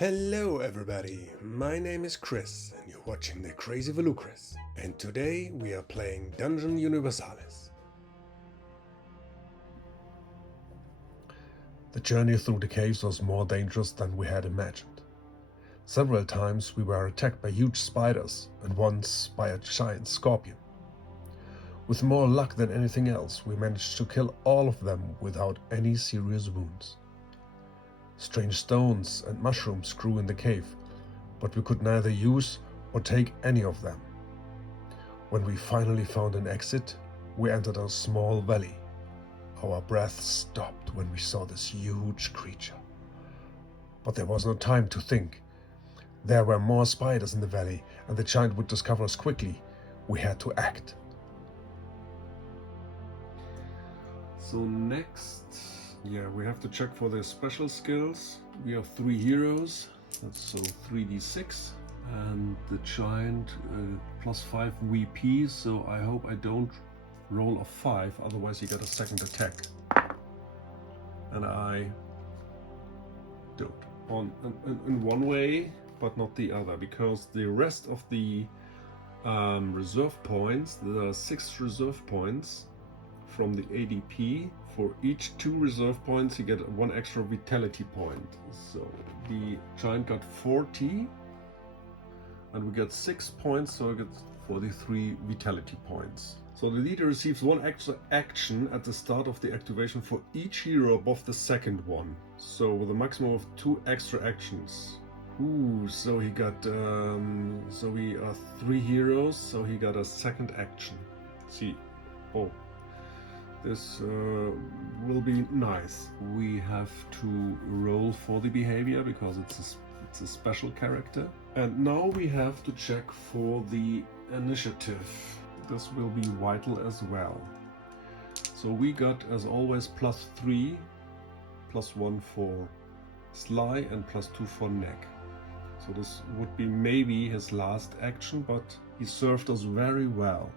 Hello everybody, my name is Chris and you're watching the Crazy Volucris, and today we are playing Dungeon Universalis. The journey through the caves was more dangerous than we had imagined. Several times we were attacked by huge spiders and once by a giant scorpion. With more luck than anything else, we managed to kill all of them without any serious wounds. Strange stones and mushrooms grew in the cave, but we could neither use or take any of them. When we finally found an exit, we entered a small valley. Our breath stopped when we saw this huge creature. But there was no time to think. There were more spiders in the valley, and the giant would discover us quickly. We had to act. So next, we have to check for the special skills. We have 3 heroes, that's so 3d6, and the giant plus 5 VP, so I hope I don't roll a 5, otherwise you get a second attack. And I don't. In one way, but not the other, because the rest of the reserve points, there are 6 reserve points from the ADP. For each 2 reserve points you get 1 extra vitality point. So the giant got 40 and we get 6 points, so I get 43 vitality points. So the leader receives 1 extra action at the start of the activation for each hero above the second one. So with a maximum of 2 extra actions. So he got so we are 3 heroes, so he got a second action. See, this will be nice. We have to roll for the behavior because it's a special character. And now we have to check for the initiative. This will be vital as well. So we got, as always, +3, +1 for Sly and +2 for Neck. So this would be maybe his last action, but he served us very well.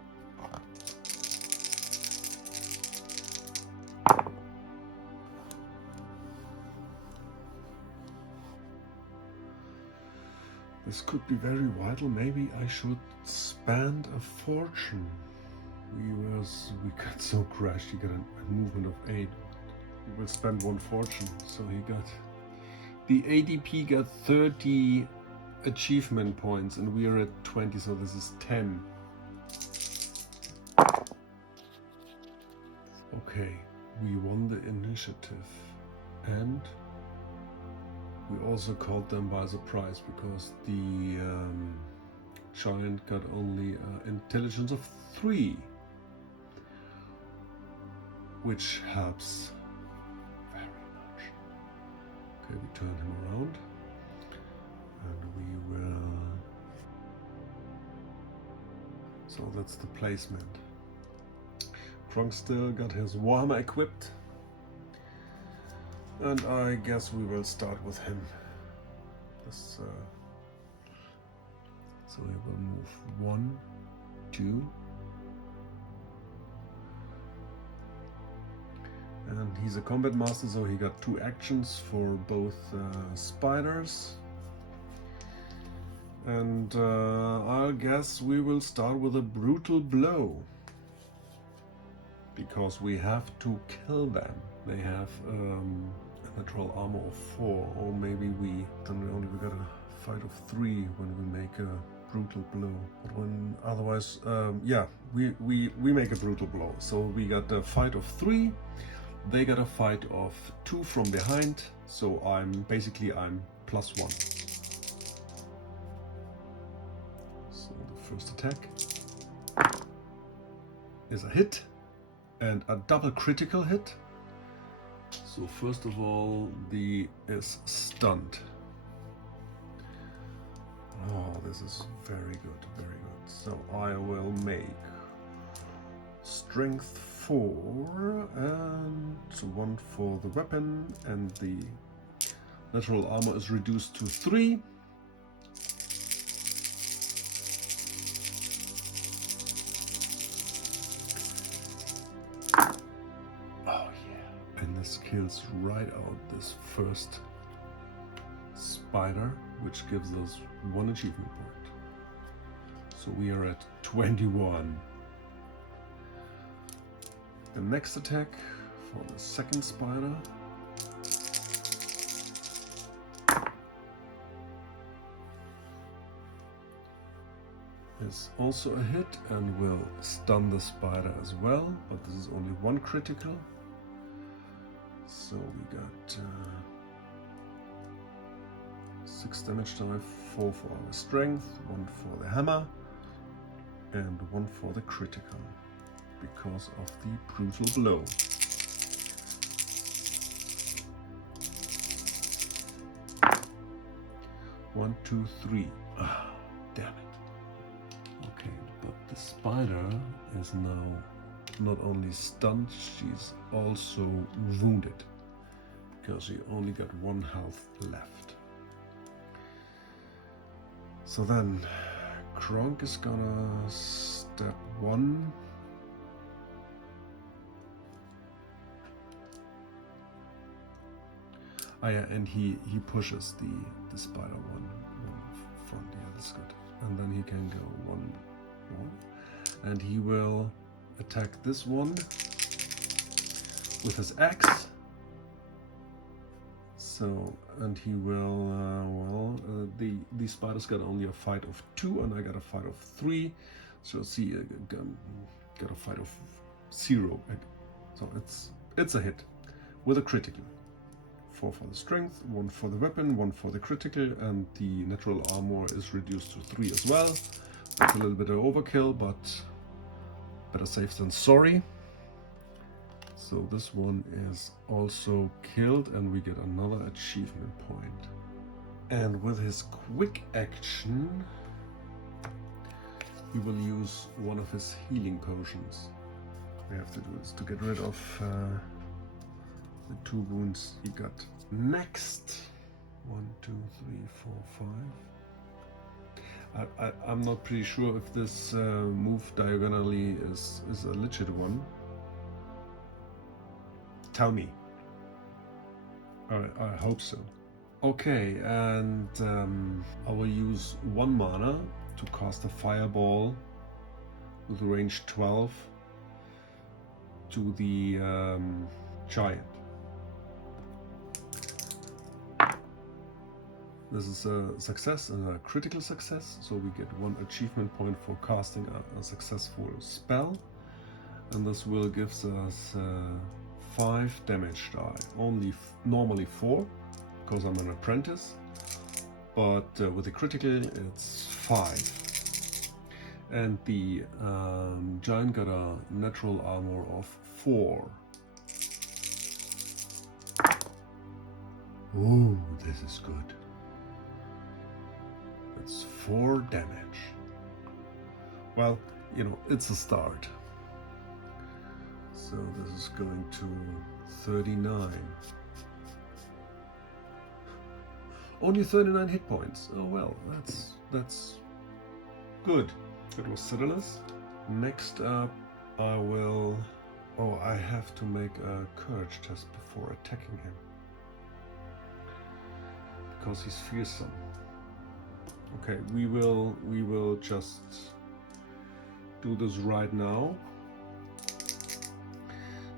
This could be very vital. Maybe I should spend a fortune. We got so crashed. He got a movement of 8. We will spend 1 fortune. So he got, the ADP got 30 achievement points and we are at 20, so this is 10. Okay, we won the initiative and we also caught them by surprise because the giant got only intelligence of 3, which helps very much. Okay, we turn him around and we will. So that's the placement. Kronk still got his Warhammer equipped. And I guess we will start with him. So we will move 1, 2. And he's a combat master, so he got 2 actions for both spiders. And I guess we will start with a brutal blow. Because we have to kill them. They have a natural armor of 4, or maybe we got a fight of 3 when we make a brutal blow. But when otherwise, we make a brutal blow. So we got a fight of 3. They got a fight of 2 from behind. So I'm +1. So the first attack is a hit. And a double critical hit. So first of all, the is stunned. Oh, this is very good, very good. So I will make strength 4 and 1 for the weapon, and the natural armor is reduced to 3. Kills right out this first spider, which gives us 1 achievement point. So we are at 21. The next attack for the second spider. Is also a hit and will stun the spider as well, but this is only 1 critical. So we got 6 damage die, 4 for our strength, 1 for the hammer, and 1 for the critical because of the brutal blow. One, two, three. Ah, damn it. Okay, but the spider is now not only stunned, she's also wounded because she only got 1 health left. So then Kronk is gonna step 1. Oh yeah, and he pushes the spider one front. Yeah, that's good. And then he can go 1 more. And he will attack this one with his axe. So, and he will, the spider's got only a fight of 2 and I got a fight of 3. So see, got a fight of 0. So it's a hit with a critical. 4 for the strength, 1 for the weapon, 1 for the critical, and the natural armor is reduced to 3 as well. That's a little bit of overkill, but better safe than sorry. So this one is also killed and we get another achievement point. And with his quick action, he will use one of his healing potions. We have to do this to get rid of the 2 wounds he got. Next, 1, 2, 3, 4, 5. I'm not pretty sure if this move diagonally is a legit one. Tell me. I hope so. Okay, and I will use 1 mana to cast a fireball with range 12 to the giant. This is a success and a critical success, so we get 1 achievement point for casting a successful spell, and this will give us 5 damage die. Only normally 4, because I'm an apprentice, but with the critical it's 5. And the giant got a natural armor of 4. Ooh, this is good. It's 4 damage. Well, you know, it's a start. So this is going to 39. Only 39 hit points. Oh well, that's good. That was Xiodulus. Next up, I will. Oh, I have to make a courage test before attacking him because he's fearsome. Okay, we will just do this right now.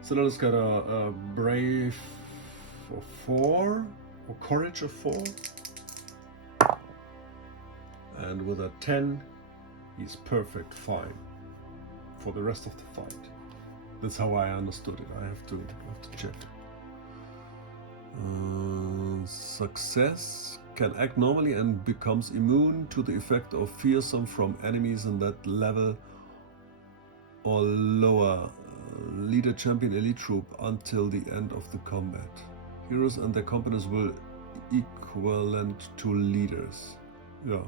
Xiodulus got a brave of 4 or courage of 4, and with a 10 he's perfect fine for the rest of the fight. That's how I understood it. I have to check. Success. Can act normally and becomes immune to the effect of fearsome from enemies in that level or lower. Leader champion elite troop until the end of the combat. Heroes and their companies will equivalent to leaders. Yeah,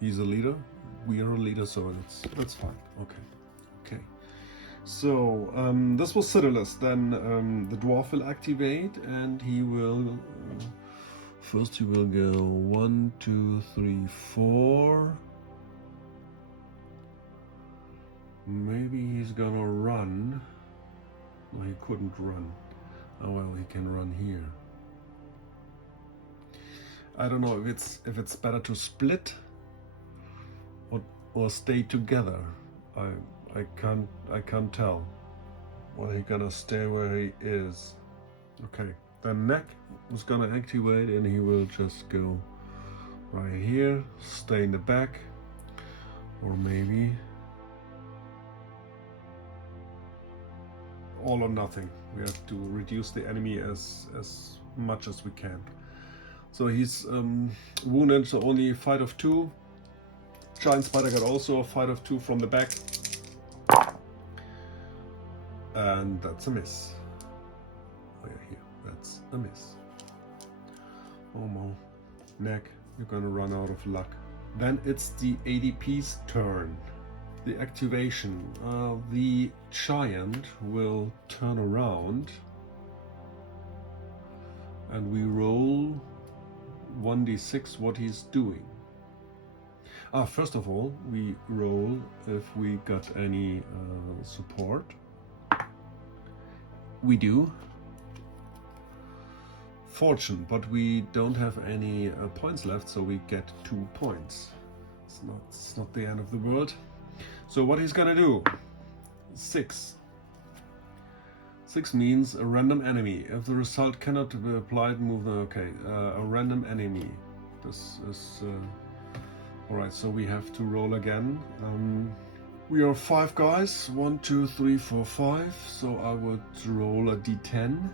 he's a leader. We are a leader, so that's fine. Okay. So this was Xiodulus. Then the dwarf will activate, and he will. First, he will go 1, 2, 3, 4. Maybe he's gonna run. No, he couldn't run. Oh well, he can run here. I don't know if it's better to split or stay together. I can't tell. Well, he's gonna stay where he is. Okay, the neck is gonna activate and he will just go right here, stay in the back, or maybe all or nothing. We have to reduce the enemy as much as we can. So he's wounded, so only a fight of 2. Giant spider got also a fight of 2 from the back. And that's a miss. Oh yeah, here, that's a miss. Omo, neck, you're gonna run out of luck. Then it's the ADP's turn. The activation. The giant will turn around and we roll 1d6 what he's doing. First of all, we roll if we got any support. We do. Fortune, but we don't have any points left, so we get 2 points. It's not the end of the world. So what he's gonna do? 6. 6 means a random enemy. If the result cannot be applied, move. Okay, a random enemy. This is all right. So we have to roll again. We are 5 guys. 1, 2, 3, 4, 5. So I would roll a d10.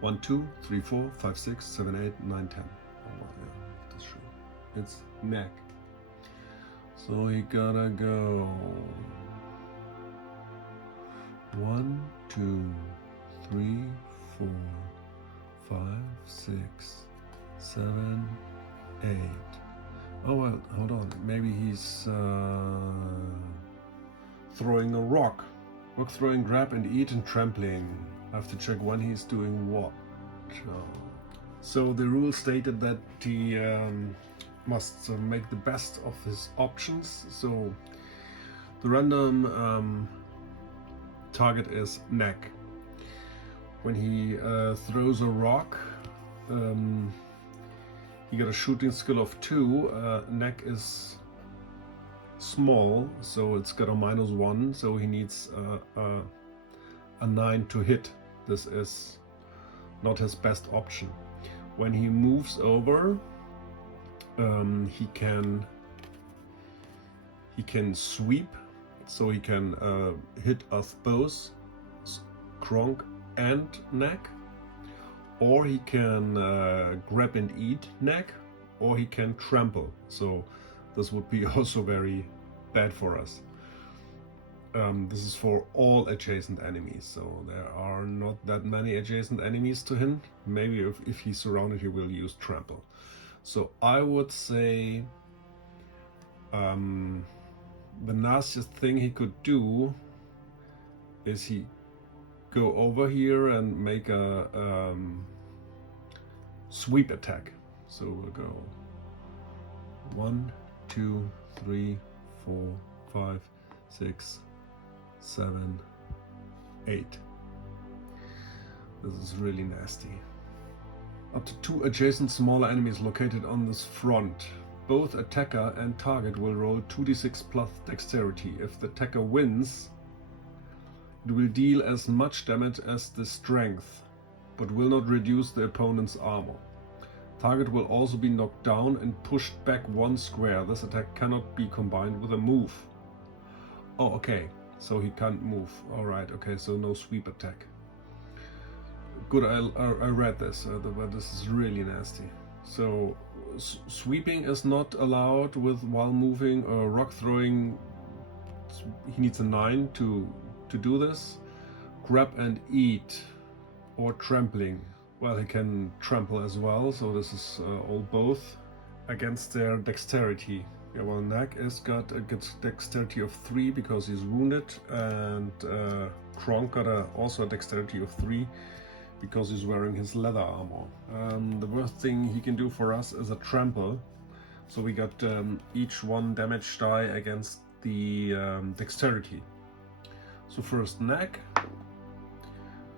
1, 2, 3, 4, 5, 6, 7, 8, 9, 10. Oh yeah, that's true. It's neck. So he gotta go 1, 2, 3, 4, 5, 6, 7, 8. Oh well, hold on. Maybe he's throwing a rock. Rock throwing, grab and eat and trampling. I have to check when he's doing what. So the rule stated that he must make the best of his options. So the random target is neck. When he throws a rock, he got a shooting skill of 2. Neck is small, so it's got a -1, so he needs a 9 to hit. This is not his best option. When he moves over, he can sweep, so he can hit us both, Kronk and neck, or he can grab and eat neck, or he can trample. So this would be also very bad for us. This is for all adjacent enemies, so there are not that many adjacent enemies to him. Maybe if he's surrounded, he will use trample. So I would say the nastiest thing he could do is he go over here and make a sweep attack. So we'll go 1, 2, 3, 4, 5, 6, 7, 8. This is really nasty. Up to 2 adjacent smaller enemies located on this front. Both attacker and target will roll 2d6 plus dexterity. If the attacker wins, it will deal as much damage as the strength, but will not reduce the opponent's armor. Target will also be knocked down and pushed back 1 square. This attack cannot be combined with a move. Oh, okay. So he can't move. Alright, okay, so no sweep attack. Good, I read this, but this is really nasty. So sweeping is not allowed while moving, or rock throwing. He needs a 9 to do this. Grab and eat, or trampling. Well, he can trample as well, so this is all both against their dexterity. Yeah, well, neck is got a good dexterity of 3 because he's wounded, and Kronk got also a dexterity of 3 because he's wearing his leather armor. The worst thing he can do for us is a trample. So we got each 1 damage die against the dexterity. So first neck.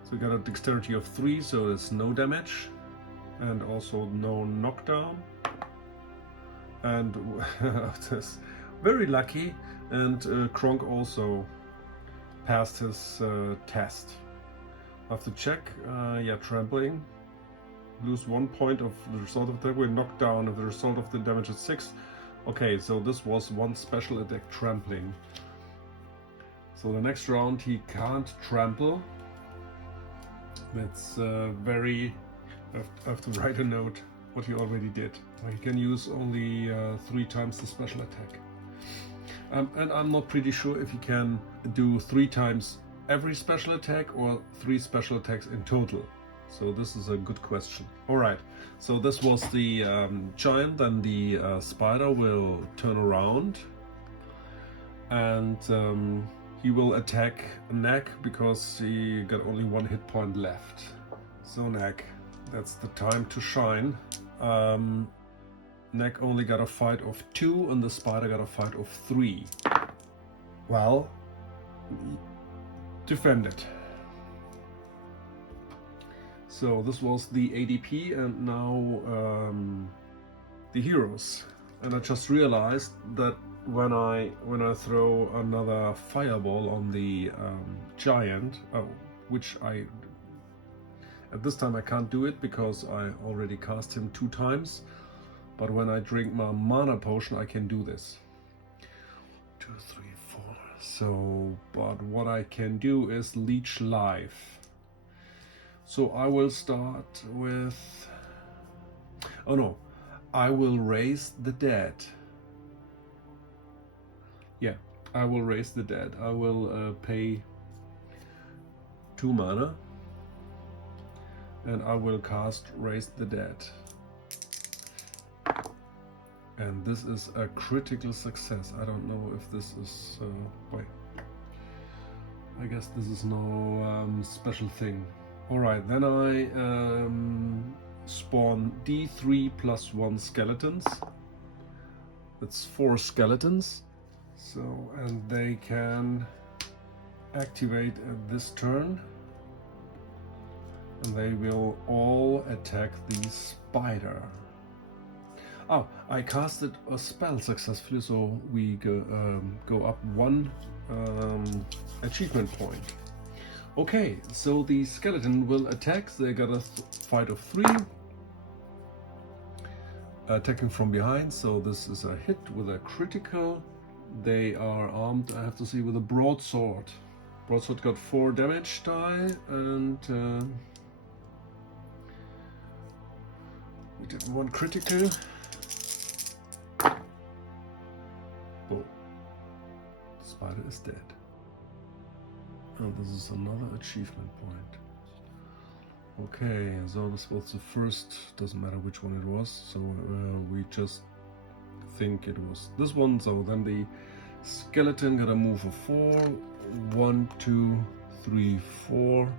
So we got a dexterity of 3, so there's no damage. and also no knockdown. And this very lucky, and Kronk also passed his test. I have to check, yeah, trampling. Lose 1 point of the result of that. We're knocked down if the result of the damage is 6. Okay, so this was one special attack, trampling. So the next round he can't trample. That's very... I have to write a note what he already did. He can use only 3 times the special attack. And I'm not pretty sure if he can do 3 times every special attack or 3 special attacks in total. So this is a good question. Alright, so this was the giant. Then the spider will turn around and he will attack Neck because he got only 1 hit point left. So Neck, that's the time to shine. Neck only got a fight of 2 and the spider got a fight of 3. Well, defend it. So this was the ADP, and now the heroes. And I just realized that when I throw another fireball on the giant, which at this time I can't do it because I already cast him 2 times. But when I drink my mana potion, I can do this. 2, 3, 4. So, but what I can do is leech life. So I will start with... Oh no, I will raise the dead. Yeah, I will raise the dead. I will pay 2 mana. And I will cast Raise the Dead. And this is a critical success. I don't know if this is... wait. I guess this is no special thing. Alright, then I spawn D3 plus 1 skeletons. That's 4 skeletons. So, and they can activate at this turn. And they will all attack the spider. Oh, I casted a spell successfully, so we go up 1 achievement point. Okay, so the skeleton will attack. They got a fight of 3. Attacking from behind, so this is a hit with a critical. They are armed, I have to see, with a broadsword. Broadsword got 4 damage die, and we did 1 critical. Oh, the spider is dead. And this is another achievement point. Okay, so this was the first, doesn't matter which one it was, so we just think it was this one. So then the skeleton got a move of 4, 1, 2, 3, 4,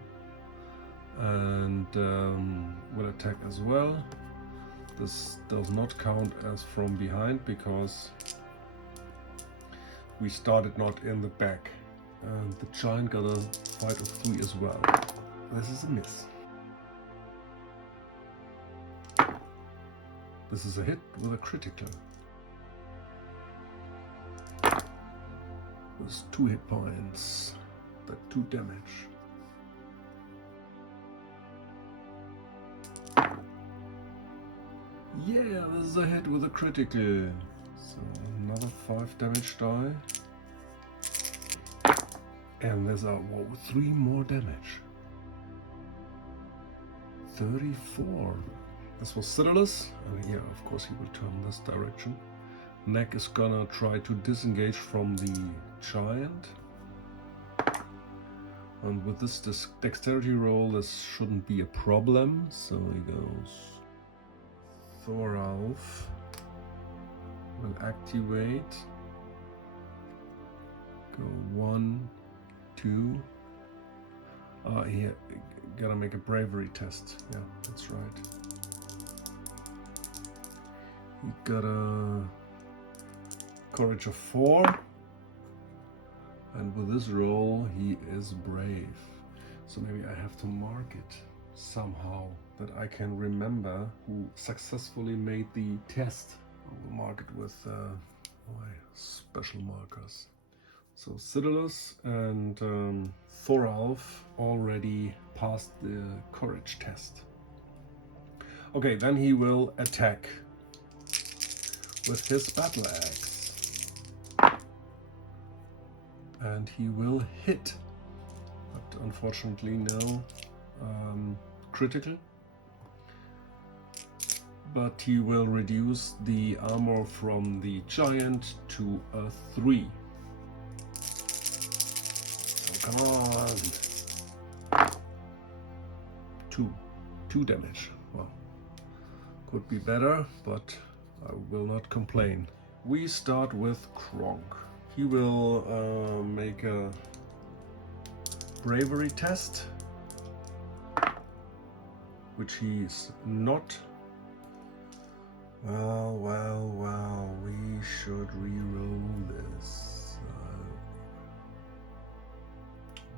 and will attack as well. This does not count as from behind because we started not in the back. And the giant got a fight of 3 as well. This is a miss. This is a hit with a critical. There's 2 hit points. That 2 damage. Yeah, this is a hit with a critical. So another 5 damage die. And there's a 3 more damage. 34. This was Xiodulus. Yeah, of course he will turn this direction. Neck is gonna try to disengage from the giant. And with this dexterity roll, this shouldn't be a problem. So he goes. Thoralf will activate. Go 1, 2. Here, gotta make a bravery test. Yeah, that's right. He got a courage of 4. And with this roll, he is brave. So maybe I have to mark it. somehow that I can remember who successfully made the test. I will mark it with my special markers. So Xiodulus and Thoralf already passed the courage test. Okay, then he will attack with his battle axe. And he will hit, but unfortunately no critical. But he will reduce the armor from the giant to a 3. So come on! 2 damage. Well, could be better, but I will not complain. We start with Kronk. He will make a bravery test, which he's not. Well, we should re-roll this.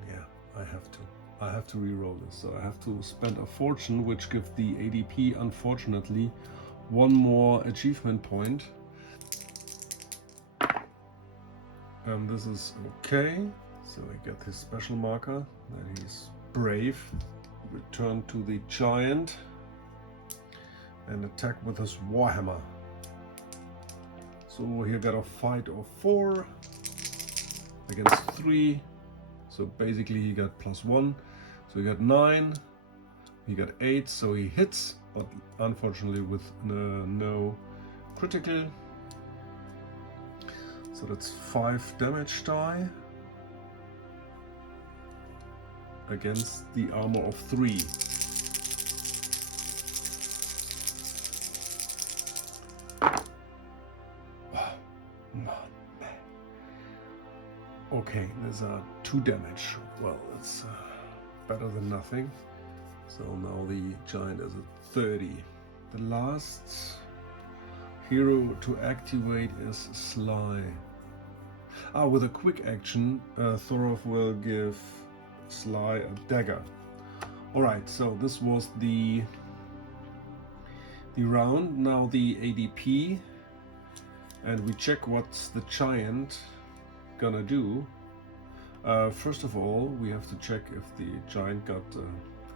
Yeah, I have to re-roll this. So I have to spend a fortune, which gives the ADP, unfortunately, 1 more achievement point. And this is okay. So I get his special marker that he's brave. Return to the giant and attack with his warhammer. So he got a fight of 4 against 3. So basically he got +1. So he got 9. He got 8. So he hits, but unfortunately with no critical. So that's 5 damage die against the armor of 3. Okay, there's a 2 damage. Well, it's better than nothing. So now the giant is at 30. The last hero to activate is Sly. With a quick action, Thoralf will give Sly a dagger. Alright, so this was the round. Now the ADP, and we check what's the giant gonna do. First of all, we have to check if the giant got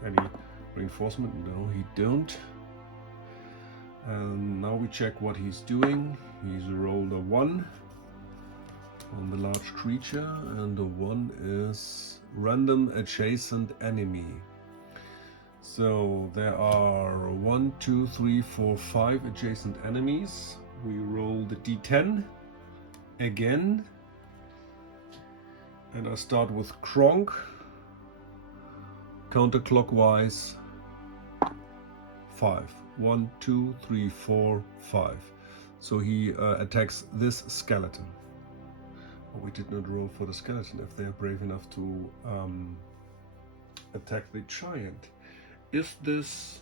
any reinforcement. No, he don't. And now we check what he's doing. He's rolled a 1 on the large creature, and the 1 is random adjacent enemy. So there are 1, 2, 3, 4, 5 adjacent enemies. We roll the d10 again, and I start with Kronk, counterclockwise. 5. 1, 2, 3, 4, 5. So he attacks this skeleton. But we did not roll for the skeleton if they are brave enough to attack the giant. Is this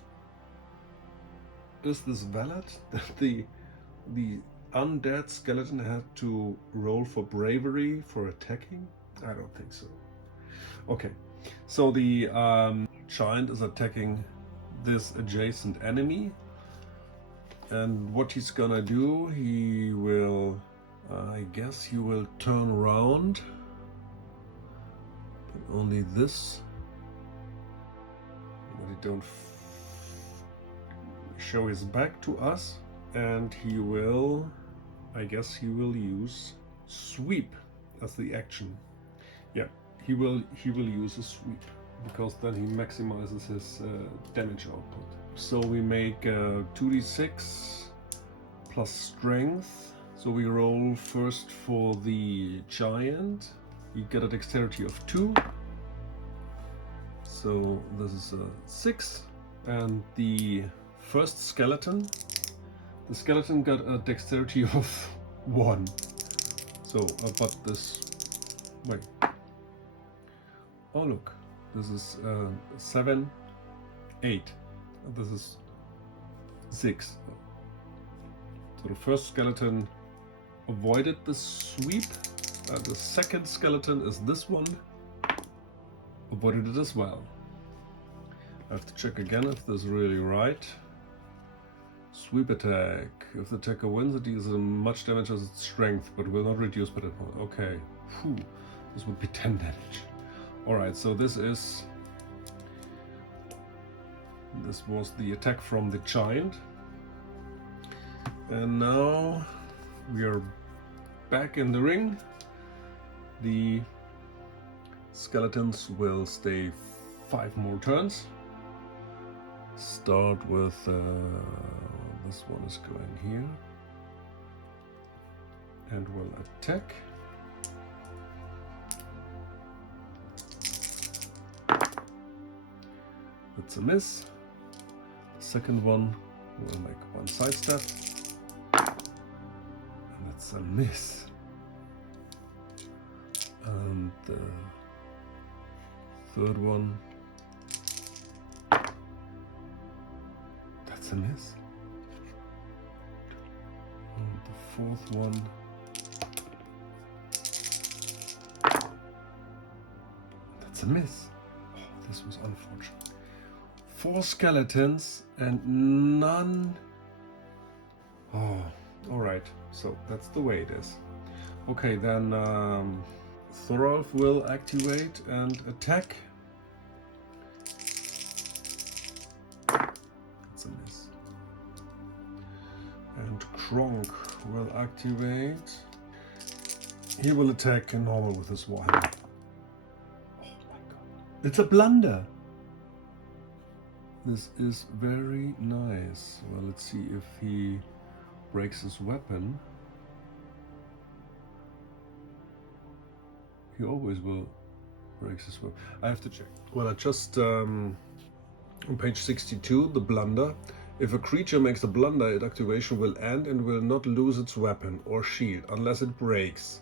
valid? That the undead skeleton had to roll for bravery for attacking? I don't think so. Okay, so the giant is attacking this adjacent enemy, and what he's gonna do, he will I guess he will turn around, but only this, but he don't show his back to us, and he will, I guess he will use sweep as the action. Yeah, he will use a sweep, because then he maximizes his damage output. So we make 2d6 plus strength. So we roll first for the giant. We get a dexterity of 2. So this is a 6. And the first skeleton, the skeleton got a dexterity of 1. So, but this, wait. Oh look, this is 7, 8. This is 6. So the first skeleton avoided the sweep. The second skeleton is this one. Avoided it as well. I have to check again if this is really right. Sweep attack. If the attacker wins, it deals as much damage as its strength, but will not reduce by that point. Okay. Whew. This would be 10 damage. Alright, so this was the attack from the giant. And now we are back in the ring. The skeletons will stay 5 more turns. Start with this one is going here and will attack. That's a miss. The second one will make one sidestep, and that's a miss. And the third one, that's a miss. And the fourth one, that's a miss. Oh, this was unfortunate. 4 skeletons and none. Oh, all right. So that's the way it is. Okay, then Thorolf will activate and attack. That's a miss. And Kronk will activate. He will attack normal with his warhammer. Oh my god. It's a blunder. This is very nice. Well, let's see if he breaks his weapon. He always will break his weapon. I have to check. Well, I just on page 62, the blunder. If a creature makes a blunder, its activation will end and will not lose its weapon or shield unless it breaks.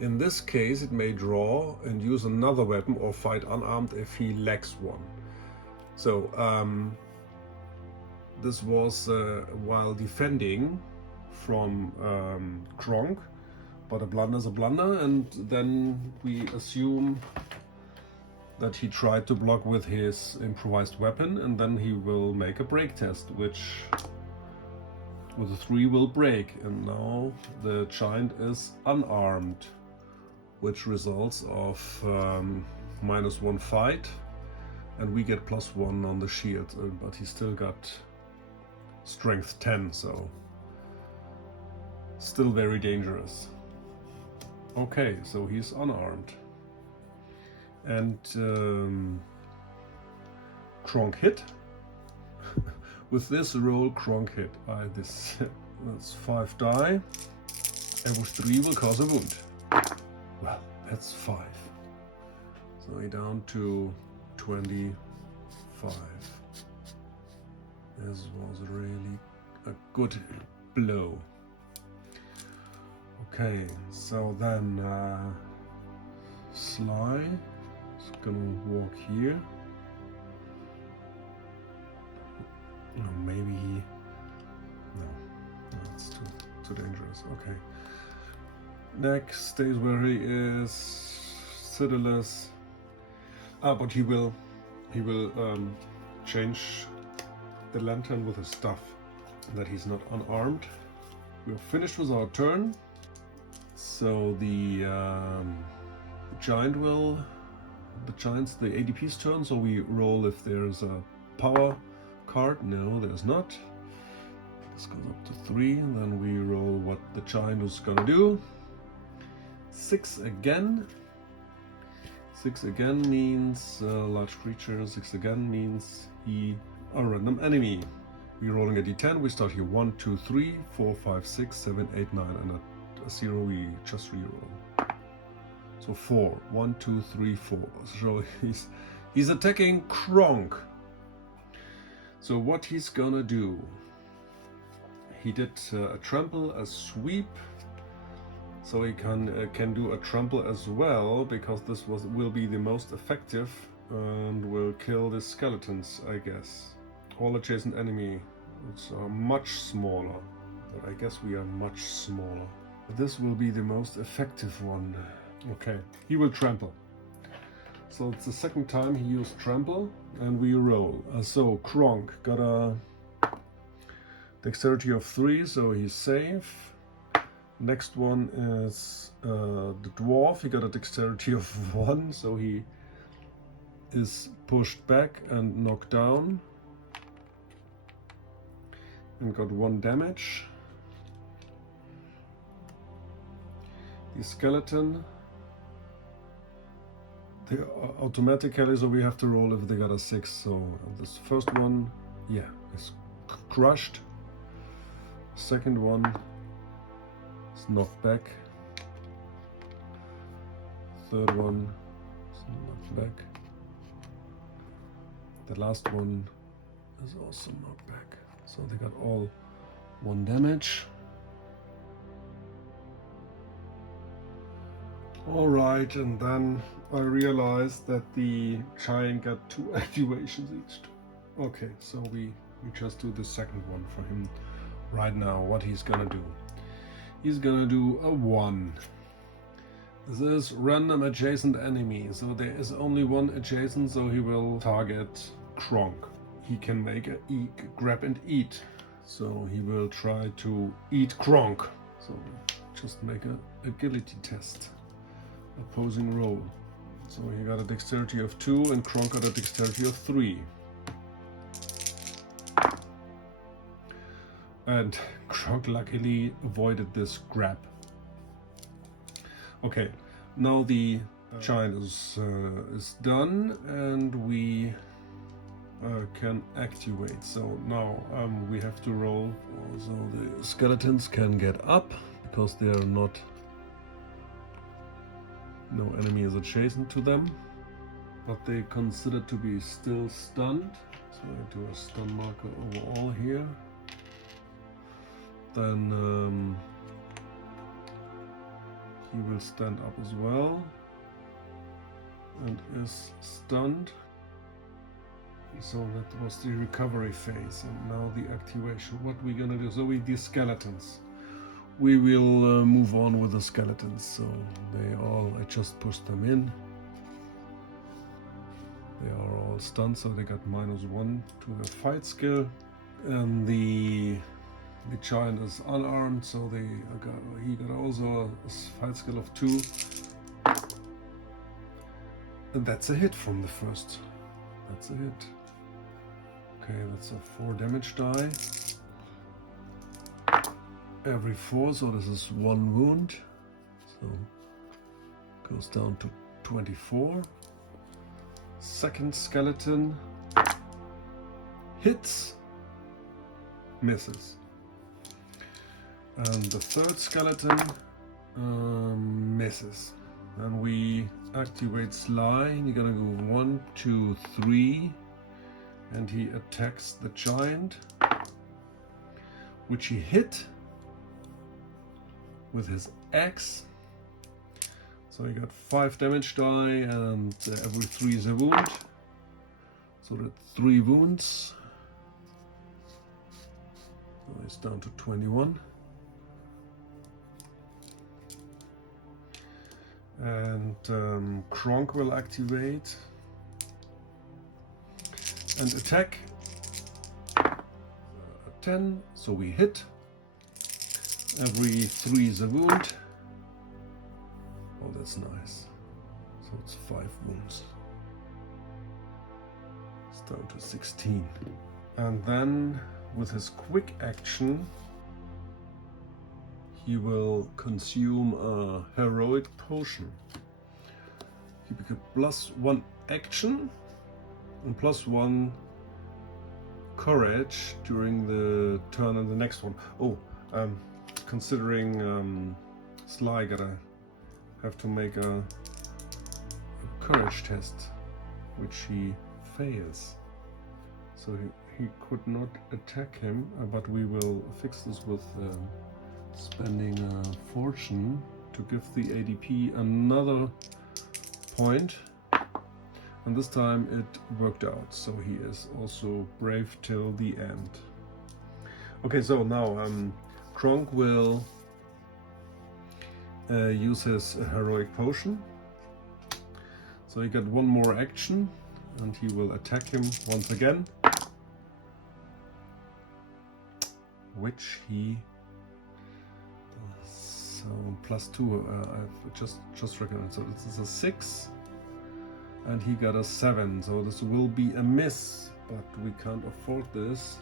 In this case, it may draw and use another weapon or fight unarmed if he lacks one. So this was while defending from Kronk, but a blunder is a blunder, and then we assume that he tried to block with his improvised weapon, and then he will make a break test, which with a 3 will break, and now the giant is unarmed, which results of -1 fight. And we get +1 on the shield, but he still got strength 10, so still very dangerous. Okay, so he's unarmed. And Kronk hit. With this roll, Kronk hit. That's 5 die. And with 3 will cause a wound. Well, that's 5. So we're down to 25. This was really a good blow. Okay, so then Sly is gonna walk here. Oh, maybe he... No, it's too dangerous. Okay. Next stays where he is. Xiodulus. But he will change the lantern with his stuff, that he's not unarmed. We're finished with our turn. So the giant's the ADP's turn. So we roll if there's a power card. No, there's not. This goes up to 3, and then we roll what the giant is gonna do. 6 again. 6 again means large creature. 6 again means a random enemy. We're rolling a d10. We start here 1, 2, 3, 4, 5, 6, 7, 8, 9, and a 0 we just reroll. So 4. 1, 2, 3, 4. So he's attacking Kronk. So what he's gonna do? He did a trample, a sweep. So he can do a trample as well, because this will be the most effective and will kill the skeletons, I guess. All adjacent enemy. It's much smaller, but I guess we are much smaller. This will be the most effective one. Okay, he will trample. So it's the second time he used trample, and we roll. So Kronk got a dexterity of 3, so he's safe. Next one is the dwarf. He got a dexterity of 1, so he is pushed back and knocked down and got 1 damage. The skeleton, they automatically, so we have to roll if they got a 6. So this first one, yeah, is crushed. Second one is knocked back. Third one is knocked back. The last one is also knocked back. So they got all 1 damage. Alright, and then I realized that the giant got 2 activations each. Okay, so we just do the second one for him right now. What he's gonna do. He's gonna do a 1. This is random adjacent enemy, so there is only 1 adjacent, so he will target Kronk. He can make a grab and eat, so he will try to eat Kronk. So just make a agility test. Opposing roll. So he got a dexterity of 2 and Kronk got a dexterity of 3. And Kronk luckily avoided this grab. Okay, now the giant is done, and we can activate. So now we have to roll. So the skeletons can get up because they are not. No enemy is adjacent to them, but they considered to be still stunned. So I do a stun marker overall here. Then he will stand up as well and is stunned. So that was the recovery phase, and now the activation. What we're gonna do? So with these skeletons, we will move on with the skeletons. So they all, I just pushed them in. They are all stunned, so they got -1 to their fight skill. And the giant is unarmed, so he got also a fight skill of 2. And that's a hit from the first. That's a hit. Okay, that's a 4 damage die. Every 4, so this is 1 wound. So goes down to 24. Second skeleton hits, misses. And the third skeleton misses. And we activate Sly, and you're gonna go 1, 2, 3, and he attacks the giant, which he hit with his axe. So he got 5 damage die, and every 3 is a wound. So that's 3 wounds. So he's down to 21. And Kronk will activate and attack. 10, so we hit. Every 3 is a wound. Oh, that's nice. So it's 5 wounds. It's down to 16. And then with his quick action, he will consume a heroic potion. He will get +1 action and +1 courage during the turn and the next one. Oh, considering Sly gotta have to make a courage test, which he fails. So he could not attack him, but we will fix this with spending a fortune to give the ADP another point, and this time it worked out, so he is also brave till the end. Okay, so now Kronk will use his heroic potion. So he got one more action, and he will attack him once again, which he so +2. I've just recognized. So this is a 6, and he got a 7. So this will be a miss, but we can't afford this.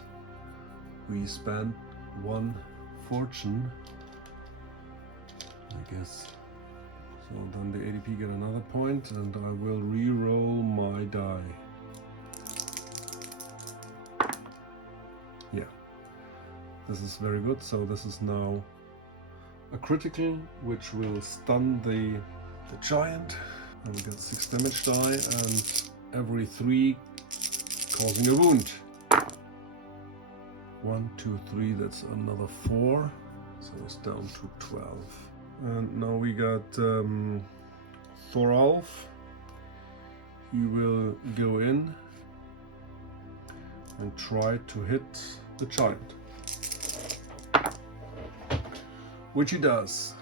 We spent 1 fortune, I guess. So then the ADP get another point, and I will re-roll my die. Yeah, this is very good. So this is now a critical, which will stun the giant. And we get 6 damage die, and every 3 causing a wound. 1, 2, 3, that's another 4. So it's down to 12. And now we got Thoralf. He will go in and try to hit the giant, which he does.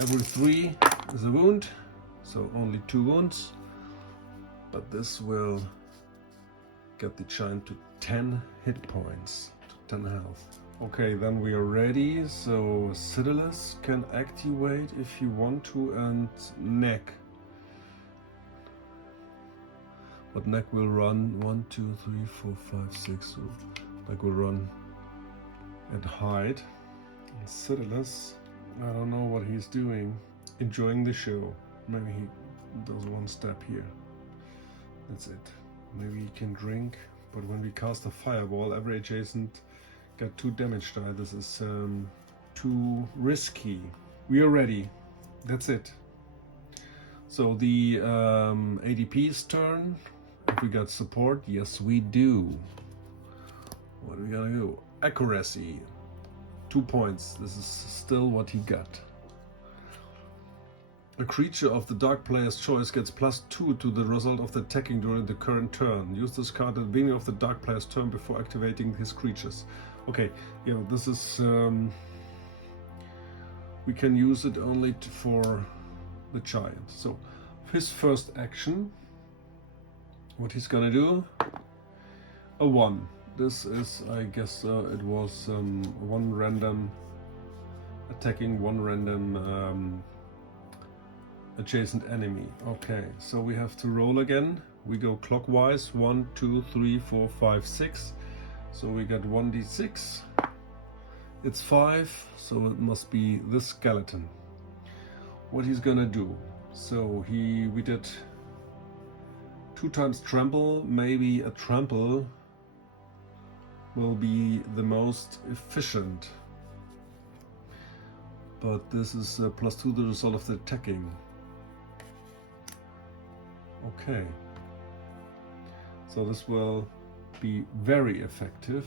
Every 3 is a wound, so only 2 wounds, but this will get the giant to 10 hit points, to 10 health. Okay, then we are ready, so Xiodulus can activate if you want to, and Neck. But Neck will run 1, 2, 3, 4, 5, 6, so Neck will run and hide. And Xiodulus, I don't know what he's doing, enjoying the show. Maybe he does 1 step here. That's it. Maybe he can drink, but when we cast a fireball, every adjacent got 2 damage die. This is too risky. We are ready. That's it. So the ADP's turn. If we got support, yes we do. What are we gonna do? Accuracy. 2 points. This is still what he got. A creature of the dark player's choice gets +2 to the result of the attacking during the current turn. Use this card at the beginning of the dark player's turn before activating his creatures. Okay, you know, this is we can use it only for the giant. So his first action, what he's gonna do, a 1. This is, I guess, it was 1 random attacking 1 random adjacent enemy. Okay, so we have to roll again. We go clockwise. 1, 2, 3, 4, 5, 6. So we got 1d6. It's 5, so it must be this skeleton. What he's gonna do? So we did 2 times trample. Maybe a trample will be the most efficient. But this is +2 the result of the attacking. Okay. So this will be very effective,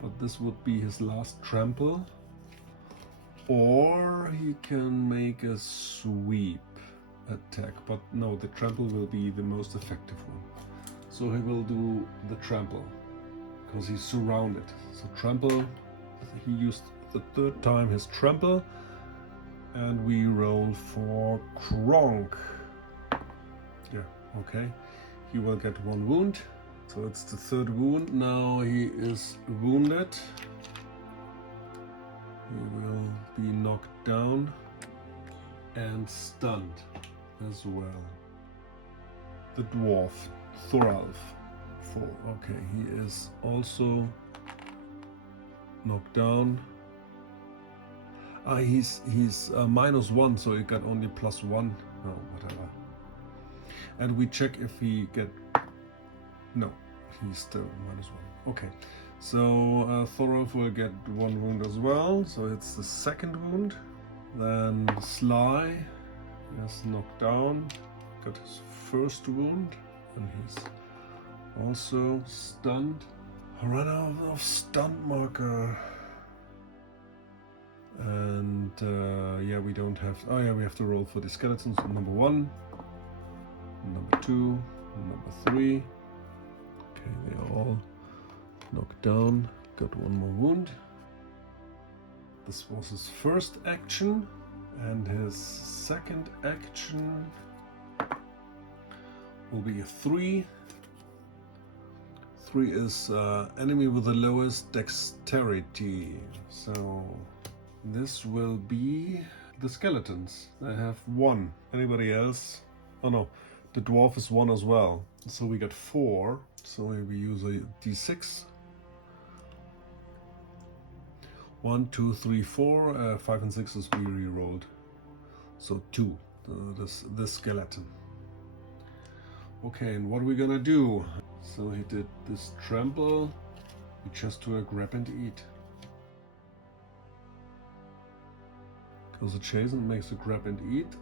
but this would be his last trample. Or he can make a sweep attack, but no, the trample will be the most effective one. So he will do the trample, because he's surrounded. So trample, he used the 3rd time his trample, and we roll for Kronk. Yeah, okay. He will get 1 wound. So it's the 3rd wound. Now he is wounded. He will be knocked down and stunned as well. The dwarf, Thoralf. Okay, he is also knocked down. He's -1, so he got only +1. No, whatever. And we check if he get. No, he's still -1. Okay, so Thoralf will get 1 wound as well. So it's the 2nd wound. Then Sly is knocked down, got his 1st wound, and he's also stunned. I ran out of stun marker. And yeah, we don't have. Oh yeah, we have to roll for the skeletons. Number 1, number 2, number 3. Okay, they are all knocked down. Got 1 more wound. This was his first action, and his second action will be a 3. 3 is enemy with the lowest dexterity. So this will be the skeletons. I have 1. Anybody else? Oh no, the dwarf is 1 as well. So we got 4. So we use a d6. 1, 2, 3, 4. 5 and 6 is we re-rolled. So 2. This skeleton. Okay, and what are we gonna do? So he did this trample. We just do a grab and eat. Because adjacent makes a grab and eat.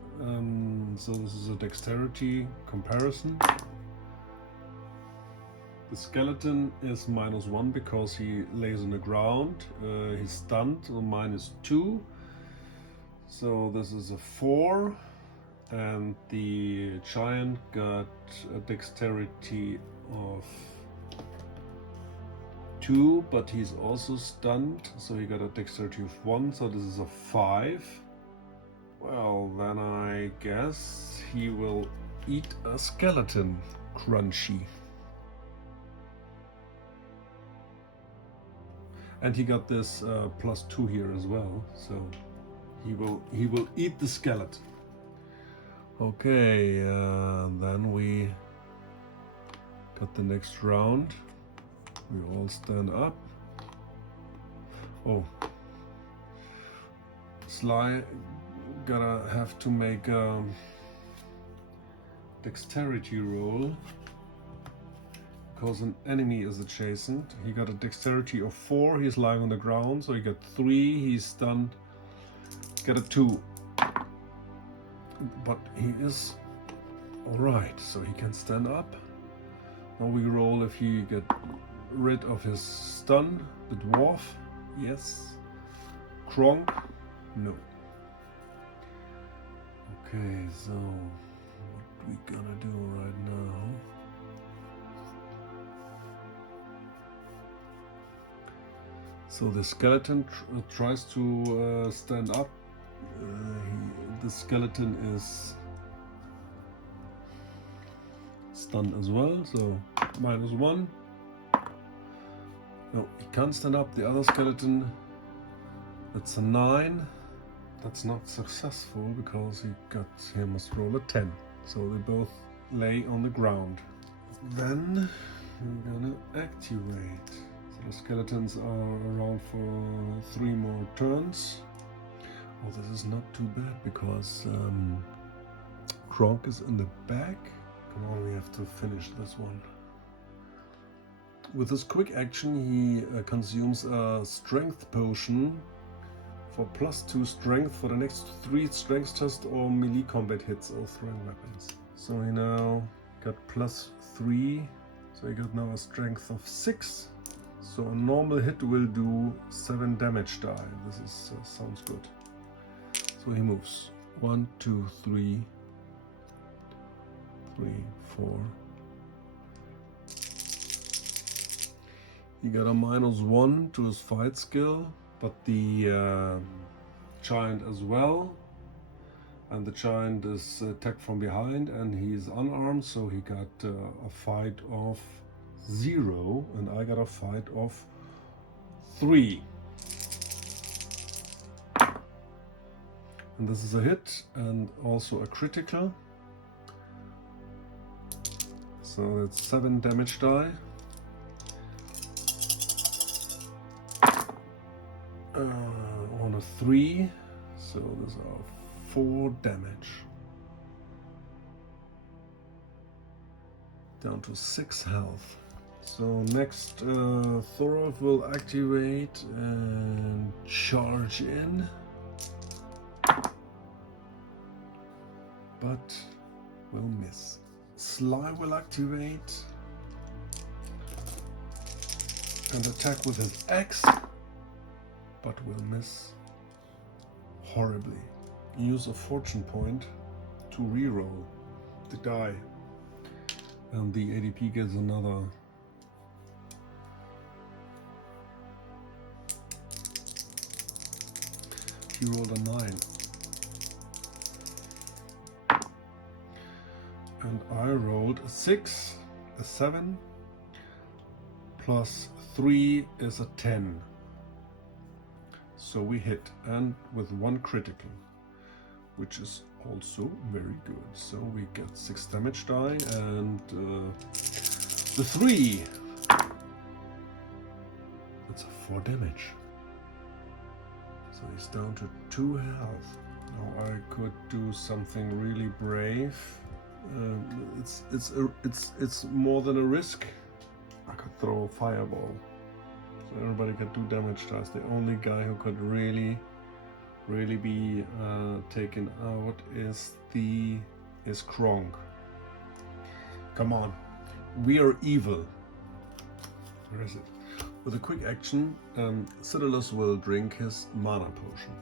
So this is a dexterity comparison. The skeleton is -1 because he lays on the ground. He's stunned, so -2. So this is a 4. And the giant got a dexterity of 2, but he's also stunned, so he got a dexterity of 1, so this is a 5. Well, then I guess he will eat a skeleton. Crunchy. And he got this +2 here as well, so he will eat the skeleton. Okay, then we got the next round. We all stand up. Oh, Sly gotta have to make a dexterity roll because an enemy is adjacent. He got a dexterity of 4. He's lying on the ground, so he got 3. He's stunned. Got a 2. But he is alright, so he can stand up. Now we roll if he get rid of his stun. The dwarf, yes. Kronk, no. Okay, so what we gonna do right now? So the skeleton tries to stand up. The skeleton is stunned as well, so -1. No, he can't stand up. The other skeleton, that's a 9. That's not successful because he must roll a 10. So they both lay on the ground. Then we're gonna activate. So the skeletons are around for 3 more turns. Oh, this is not too bad because Kronk is in the back. Come on, we have to finish this one. With his quick action, he consumes a strength potion for +2 strength for the next 3 strength tests or melee combat hits or throwing weapons. So he now got +3, so he got now a strength of 6. So a normal hit will do 7 damage die. This is sounds good. So he moves 1, 2, 3, 4. He got a -1 to his fight skill, but the giant as well. And the giant is attacked from behind and he's unarmed, so he got a fight of 0 and I got a fight of 3. And this is a hit and also a critical. So it's 7 damage die. On a 3, so these are 4 damage. Down to 6 health. So next Thorolf will activate and charge in. But will miss. Sly will activate and attack with his axe, but will miss horribly. Use a fortune point to reroll the die, and the ADP gets another. He rolled a 9. And I rolled a 6, a 7, plus 3 is a 10. So we hit, and with 1 critical, which is also very good. So we get 6 damage die, and the 3. That's a 4 damage. So he's down to 2 health. Now I could do something really brave. It's more than a risk. I could throw a fireball, so everybody could do damage dice. The only guy who could really be taken out is Kronk. Come on, we are evil. Where is it? With a quick action, Xiodulus will drink his mana potion,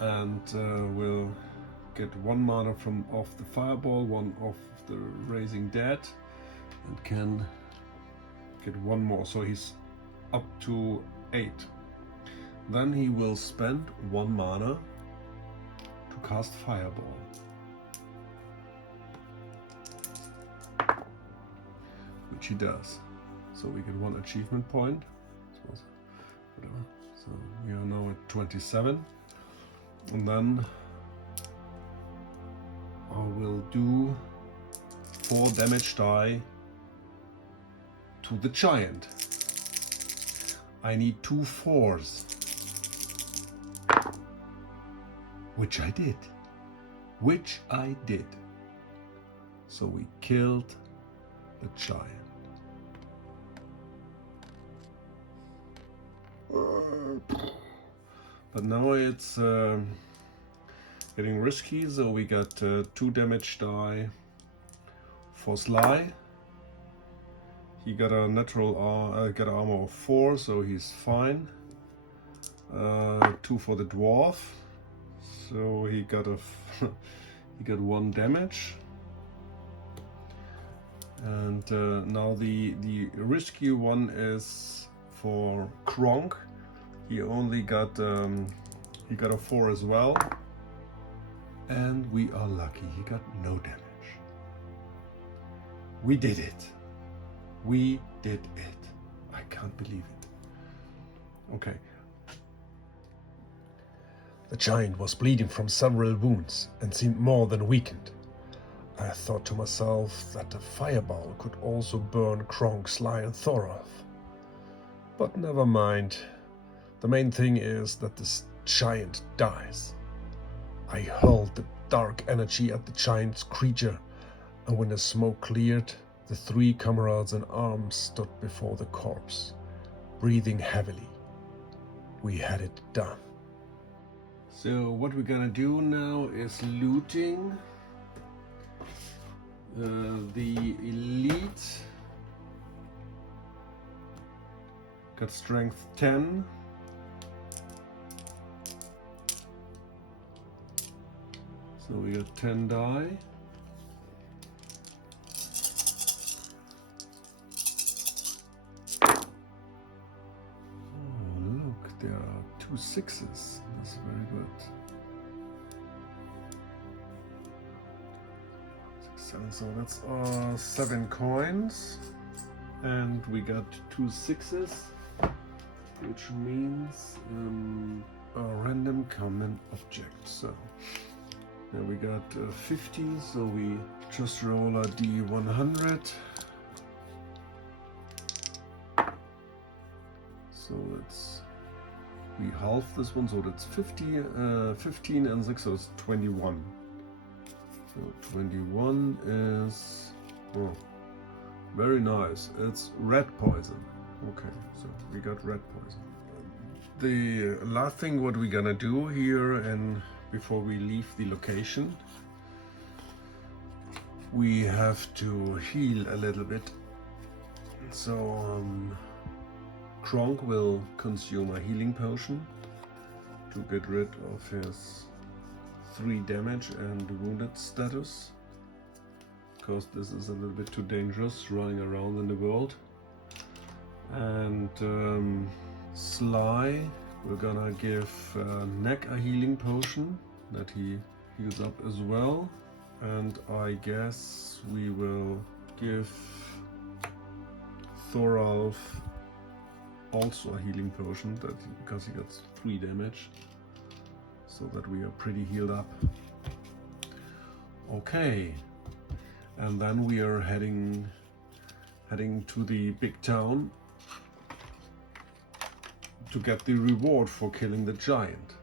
and will get 1 mana from off the fireball, 1 off the raising dead, and can get 1 more. So he's up to 8. Then he will spend 1 mana to cast fireball. Which he does. So we get 1 achievement point. Whatever. So we are now at 27. And then I will do 4 damage die to the giant. I need 2 4s. Which I did. So we killed the giant. But now it's getting risky, so we got 2 damage die for Sly. He got a natural got an armor of 4, so he's fine. 2 for the dwarf, so he got he got 1 damage. And now the risky one is for Kronk. He only got he got a 4 as well, and we are lucky. He got no damage. We did it. We did it. I can't believe it. Okay. The giant was bleeding from several wounds and seemed more than weakened. I thought to myself that the fireball could also burn Kronk, Sly, and Thorath. But never mind. The main thing is that this giant dies. I hurled the dark energy at the giant's creature, and when the smoke cleared, the 3 comrades in arms stood before the corpse, breathing heavily. We had it done. So what we're gonna do now is looting. The elite got strength 10. So we got 10 die. Oh, look, there are 2 6s. That's very good. 6, 7, so that's 7 coins. And we got 2 6s, which means a random common object. So there we got 50, so we just roll a D100. So we halve this one, so that's 50, 15 and 6, so it's 21. So 21 is, oh, very nice. It's red poison. Okay, so we got red poison. The last thing what we're gonna do here, and before we leave the location, we have to heal a little bit. So Kronk will consume a healing potion to get rid of his 3 damage and wounded status, because this is a little bit too dangerous running around in the world. And Sly, we're gonna give Neck a healing potion that he heals up as well. And I guess we will give Thoralf also a healing potion because he gets 3 damage, so that we are pretty healed up. Okay, and then we are heading to the big town to get the reward for killing the giant.